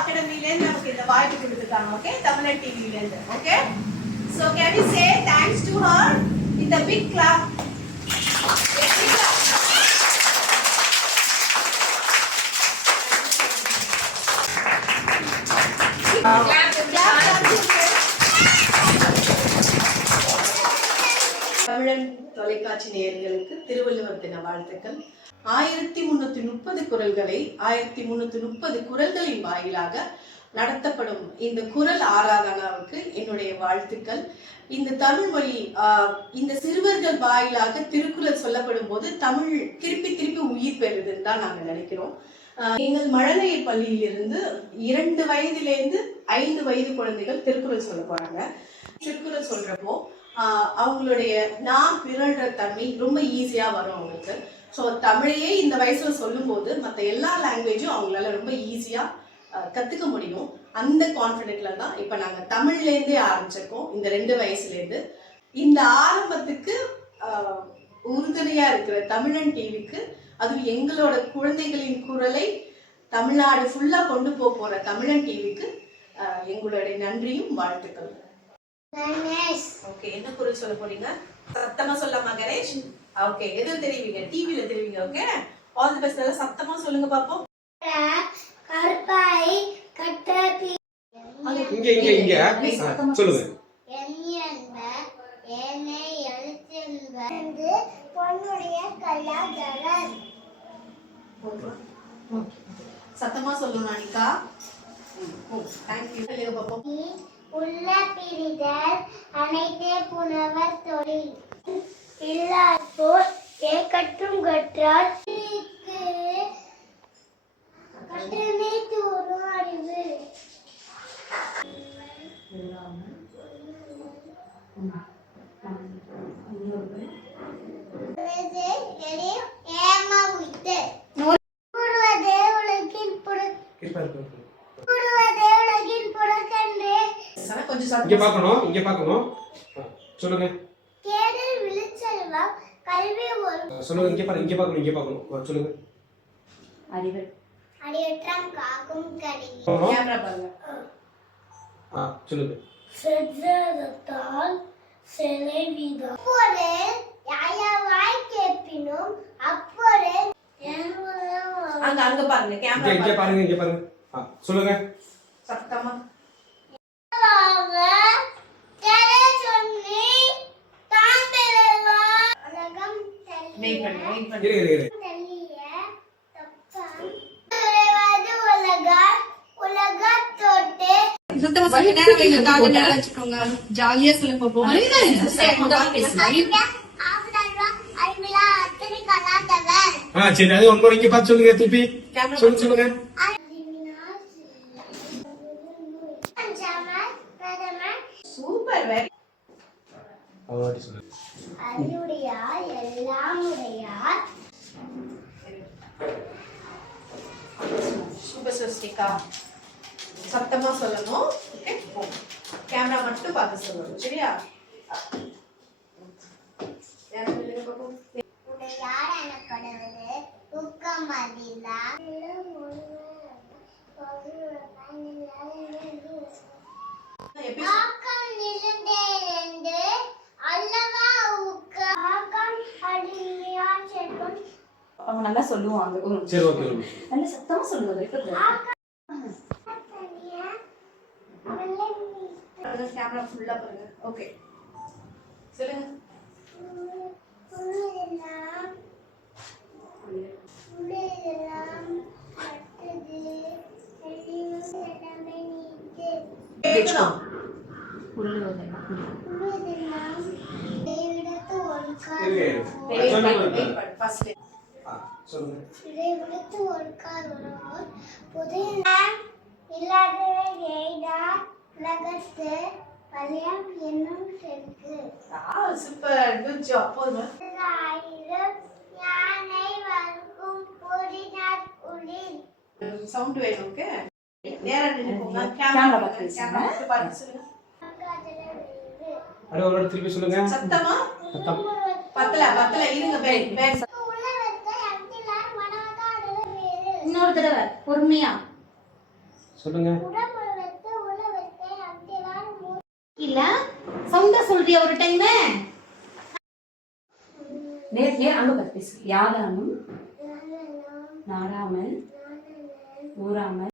அகாடமிலேருந்து நமக்கு இந்த வாய்ப்பு கொடுத்துருக்காங்க. ஓகே, தமிழன் டிவிலேருந்து. Okay, so can we say thanks to her in the big clap? தமிழன் தொலைக்காட்சி நேயர்களுக்கு திருவள்ளுவர் தின வாழ்த்துக்கள். 1330 குறள்களை 1330 குறள்களின் வாயிலாக நடத்தப்படும் இந்த குறள் ஆராதனாவுக்கு என்னுடைய வாழ்த்துக்கள். இந்த தமிழ் மொழி இந்த சிறுவர்கள் வாயிலாக திருக்குறள் சொல்லப்படும் போது தமிழ் திருப்பி திருப்பி உயிர் பெறுதுன்னு தான் நாங்கள் நினைக்கிறோம். எங்கள் மழலையர் பள்ளியிலிருந்து 2 வயதிலிருந்து 5 வயது குழந்தைகள் திருக்குறள் சொல்ல போறாங்க. திருக்குறள் சொல்றப்போ அவங்களுடைய நான் பிறழ்ற தன்மை ரொம்ப ஈஸியா வரும் அவங்களுக்கு. ஸோ தமிழையே இந்த வயசுல சொல்லும் போது மற்ற எல்லா லாங்குவேஜும் அவங்களால ரொம்ப ஈஸியா கத்துக்க முடியும். அந்த கான்ஃபிடென்ட்ல தான் இப்ப நாங்க தமிழ்லேருந்தே ஆரம்பிச்சிருக்கோம். இந்த 2 வயசுலேருந்து இந்த ஆரம்பத்துக்கு உறுதுணையா இருக்கிற தமிழன் டிவிக்கு, அதுவும் எங்களோட குழந்தைகளின் குரலை தமிழ்நாடு ஃபுல்லா கொண்டு போற தமிழன் டிவிக்கு எங்களுடைய நன்றியும் வாழ்த்துக்கள். ஓகே, என்ன குரல் சொல்ல போறீங்க? சத்தமா சொல்லமா கணேஷ்? ஓகே, எதுல தெரிவிங்க? டிவில தெரிவிங்க. Okay, all the best. எல்லாம் சத்தமா சொல்லுங்க பாப்போம். கற்பாய் கற்றபி இங்க சொல்லுங்க. ஏனை எழுத்தென்பது பொன்னுடைய கலாதரன். சத்தமா சொல்லணும் அனிகா. Thank you. சொல்லுங்க பாப்போம். உள்ள பிரிதல் அனைத்தே புனவர் தொழில் இல்லாதோர் ஏக்கற்றும் கற்றார் கற்றமே தூரும் அறிவு. இங்க பார்க்கணும். சொல்லுங்க. கேடல் விழுச்செல்வம் கல்வி ஒரு சொல்லுங்க. இங்க பார்க்கணும். சொல்லுங்க. அறிவு அடியற்றம் காக்கும் கனி. கேமரா பாருங்க. சொல்லுங்க. செற்றதால் செலவிதா அப்போது யாயாவாய் கேட்பினும் அப்போது அங்க பாருங்க. கேமரா இங்க பாருங்க. சொல்லுங்க. சத்தமா ஜாலியா சொல்லுங்க. சரி, அது ஒன்பது இங்க பார்த்து சொல்லுங்க. திருப்பி சொல்லுங்க. சூப்பர். வெரி அறிவுடையார் எல்லாம் உடையார். சூப்பர் சிஸ்டிகா. சத்தமா சொல்லணும். ஓகே, கேமரா மட்டும் பார்த்து சொல்லணும். சரியா? உடையார் எனப்படுவது ஊக்கமதிலா ஆக்கம் நிலந்தேந்து அல்லவா ஊக்கம் ஆக்கம் அடிமையான் செல்வம். அவங்க நல்லா சொல்லுவாங்க. சரி, ஓகே. நல்ல சத்தமா சொல்லுவாங்க. கேமரா ஃபுல்லா பாருங்க. ஓகே, சொல்லுங்க. Super, good job. போதுமா? சவுண்ட் வேணும். ஓகே, நேரா நின்னுக்கோங்க. கேமரா பார்த்து சொல்லுங்க. அட ஒரு திருப்பி சொல்லுங்க. சத்தமா. பத்தல இருங்க. பேக் இன்னொரு தடவை பொறுமையா சொல்லுங்க. உடம்புக்கு உழவுக்கு அத்தியாரம் இல்ல சவுண்டா சொல்றியா ஒரு டைம்? நேர் அங்க பார்த்து பேசு. யாதானும் நாடாமல் ஊராமல்